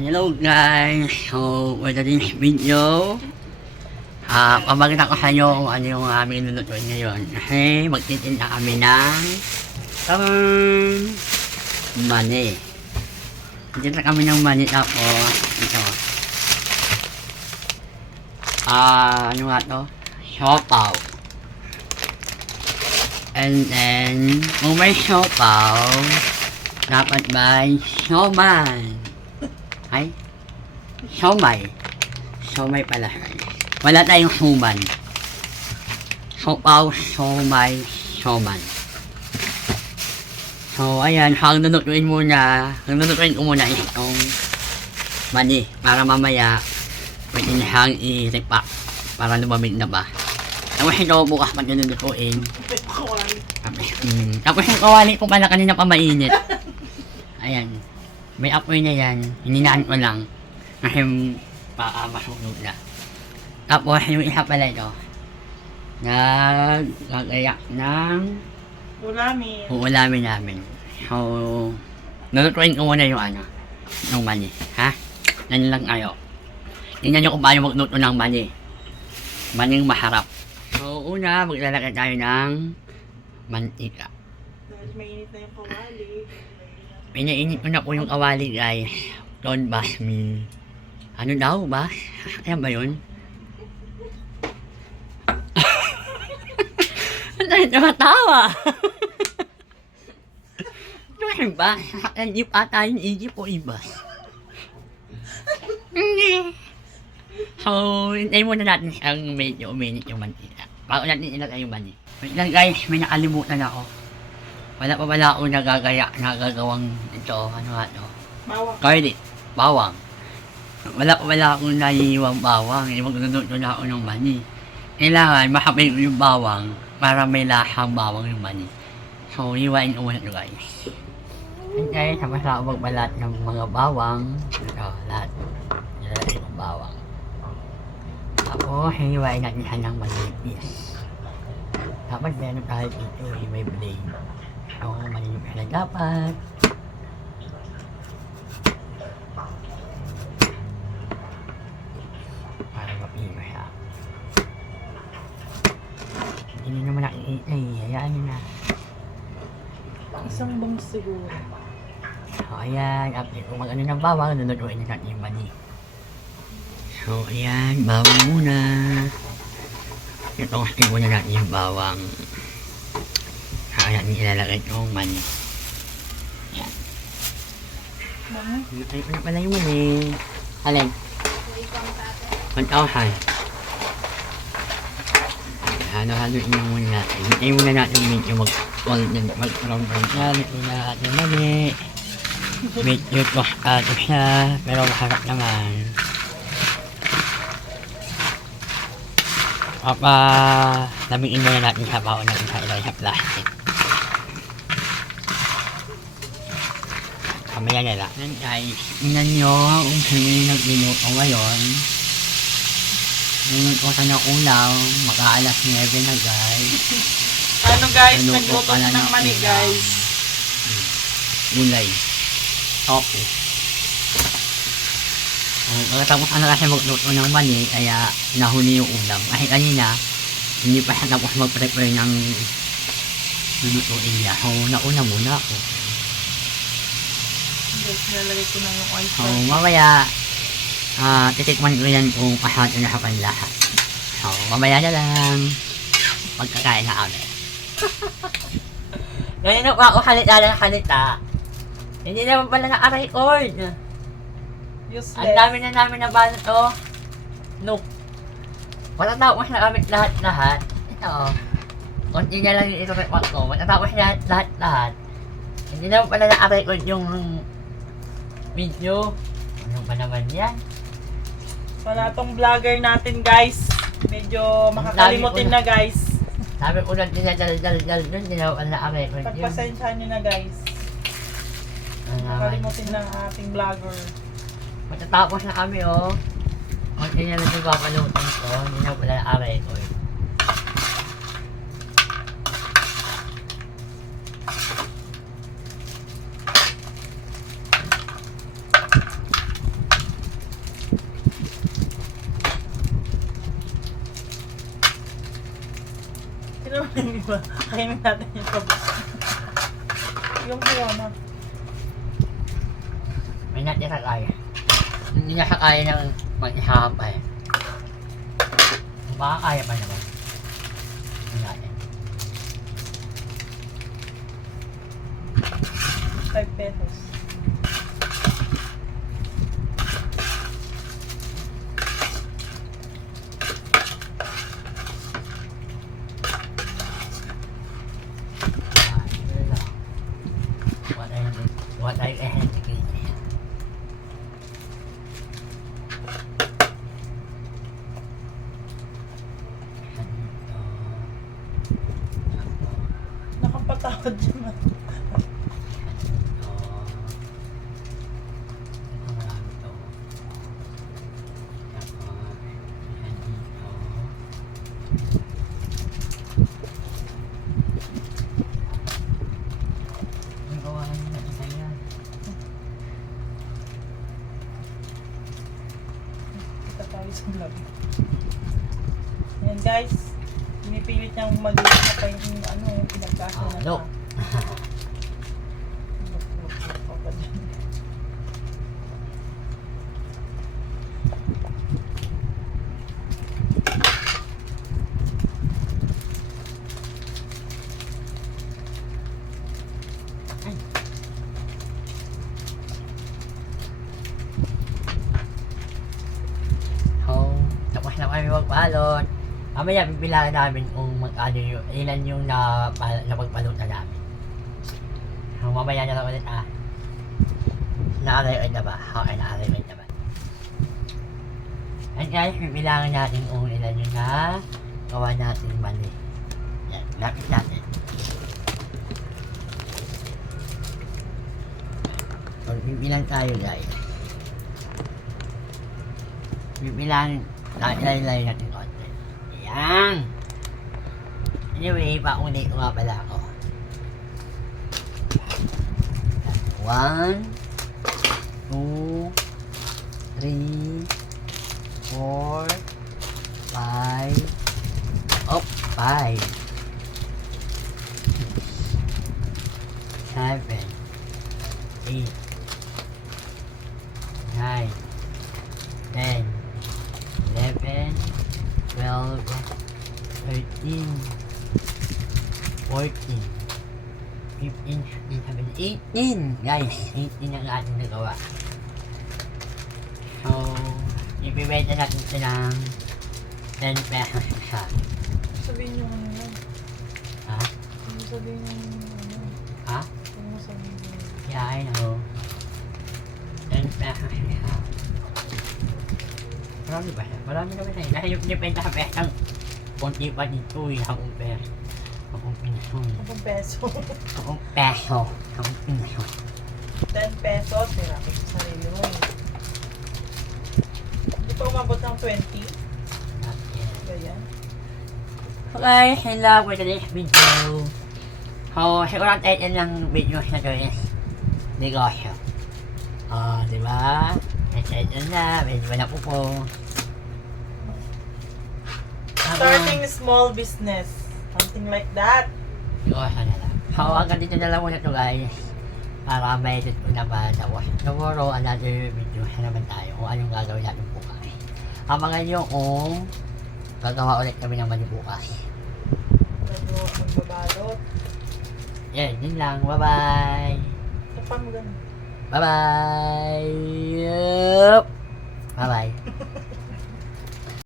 Hello guys! So, for today's video, pamagita ko sa inyo kung ano yung aming lulutuin ngayon. Kasi magtitinda kami ng mani. Magtitinda kami ng mani tapos ito. Ano nga to? Siopaw. And then, kung may siopaw, dapat may siomay. Ay? Siomay. Siomay pala. Wala tayong suman. Siopaw, siomay, sioman. So, ayan. Lulutuin ko muna itong mani. Para mamaya, may inihang i-repack. Para lumamig na ba. Tapos ito bukas pag lulutuin. Tapos yung kawali ko pala kanina pa mainit. Ayan. May apoy na yan. Hininaan ko lang. Kasi masunog na. Tapos yung isa pala ito. Nagagayak ng ulamin namin. So, nalutuin ko muna yung yung mani. Ha? Yan lang kayo. Tingnan nyo kung paano magluto ng mani. Maning maharap. So, una, maglalagay tayo ng mantika. Dahil mainit na yung kawali. Pinainit ko na po yung kawali guys. Don't bash me. Ano daw ba? Ayan ba yun? Ano tayo nakatawa? Ano ba? Hindi pa tayo iisip o iba? Hindi. So, hintayin muna natin ang medyo uminit yung mantika. Bago natin ilagay yung mani. Wait lang guys, may nakalimutan ako. Wala pa pala akong nagagawang ito, ano nga to? Bawang. Garlic, bawang. Wala pa pala akong naiiwang bawang. Magluluto na ako ng mani. Kailangan makapin ko yung bawang para may lasang bawang yung mani. So, iwain ko muna ito guys. Okay, tapos ako magbalat ng mga bawang. Ito, lahat. Nilagay ng bawang. Tapos, hiwain natin siya ng maliit. Dapat meron tayo dito, may blade. So, maliit na dapat. Para mapino siya. Hindi naman nakikita eh. Hayaan nyo na. Isang bangs siguro. So, ayan. After kung mag-ano ng bawang, nunutuin na natin yung mani. So, ayan. Bawang muna. Ito kasi muna natin yung bawang. Kaya natin ilalagay itong mani. Ayan. Ay, ano pala yung mani? Alin? 1,000. Halo-haloin mo muna natin. Hintayin muna natin medyo mag-brown na. Ito na natin yung mani. Medyo tostado siya. Pero masarap naman. Lamiin muna natin sa baon natin sa ilay sa plastic. Kamaya nila. Yan guys, tingnan nyo kung sino nag-inuto ngayon. Inuto ka na ulam, maka-alas 9 na guys. Ano guys, Ano nagluto pala ng ng mani ulam? guys. Gulay. Tofu. Tapos kasi magluto ng mani, kaya nahuli yung ulam. Kasi kanina, hindi pa siya tapos mag-prepare ng lulutuin niya. So, nauna muna ako. Guys, nilalagay ko na yung So, oyster. mamaya, titikman ko yan kung kahit na sa lahat. So, mamaya na lang. Pagkakain na kami. Ganyan ako halita ng halita. Hindi naman pala na-record. Useless. Ang dami na namin na balot, oh. Nope. Matatapos na kami lahat. Ito, konti na lang yung ito report ko. Matatapos na lahat. Hindi naman pala na-record yung video. Ano ba naman yan? Wala tong vlogger natin guys. Medyo makakalimutin na guys. Sabi ko lang dinadal-dal dun, hindi naman pala na-record yun. Pagpasensyahan nyo na guys. Ano naman. Makalimutin na ang ating vlogger. Matatapos na kami, oh. Konti na lang yung papalutin ko. Hindi naman pala na-record. Diba? Kainin natin yung kabos. Yung kuha na. May natira kaya. Hindi na siya kaya ng mag-ihapay. Baka kaya pa naman. Hindi natin. 5 pesos. What I had to get. Nakapatawad dyan. Kita tayo sa vlog. Yan guys. Pinipilit niyang mag-iisa pa yung ano, yung pinagkasya na no. Tapos na kami magbalot. Mamaya bibilangan namin kung magkano yung, ilan yung napagbalot na namin. Mamaya na lang ulit Naka-record na ba? Okay, naka-record na ba? And guys, bibilangan natin kung ilan yung gawa natin mali. Yan, lapit natin. So, bibilang tayo guys. Bibilang Ilay natin konti. Ayan. Anyway, paulit ko nga pala ako. 1, 2, 3, 4, 5. Oh, 5. 7, 8, 9, 10. 11, 12, 13, 14, 15, 16, 17, 18! Guys, 18 ang ating nagawa. So, ipibenta natin ito ng 10 pesos isa. Sabihin yung ano yan. Ha? Sabihin yung ano. Ha? Sabihin yung... Yeah, I know. 10 pesos isa. Marami ba? Marami naman na yun. Dahil yung pinipenta sa pesang konti pa dito eh. Akong peso. Akong piso. Akong peso. Akong peso. Akong piso. 10 pesos. Hirapin sa sarili mo eh. Hindi pa umabot ng 20. Ganyan. Okay, hello for today's video. So, siguro ang title ng video na to is negosyo. Diba? May title na, medyo na po. Starting small business. Something like that. Negosyo na lang. So, hanggang dito na lang muna to guys. Para may edit ko na ba. Tapos, tomorrow, another video na naman tayo kung anong gagawin natin bukas. Abangan nyo kung gagawa ulit kami ng mali bukas. Magbabalot. Yeah, yun lang. Bye-bye! Tapan mo ganun. Bye-bye! Yup!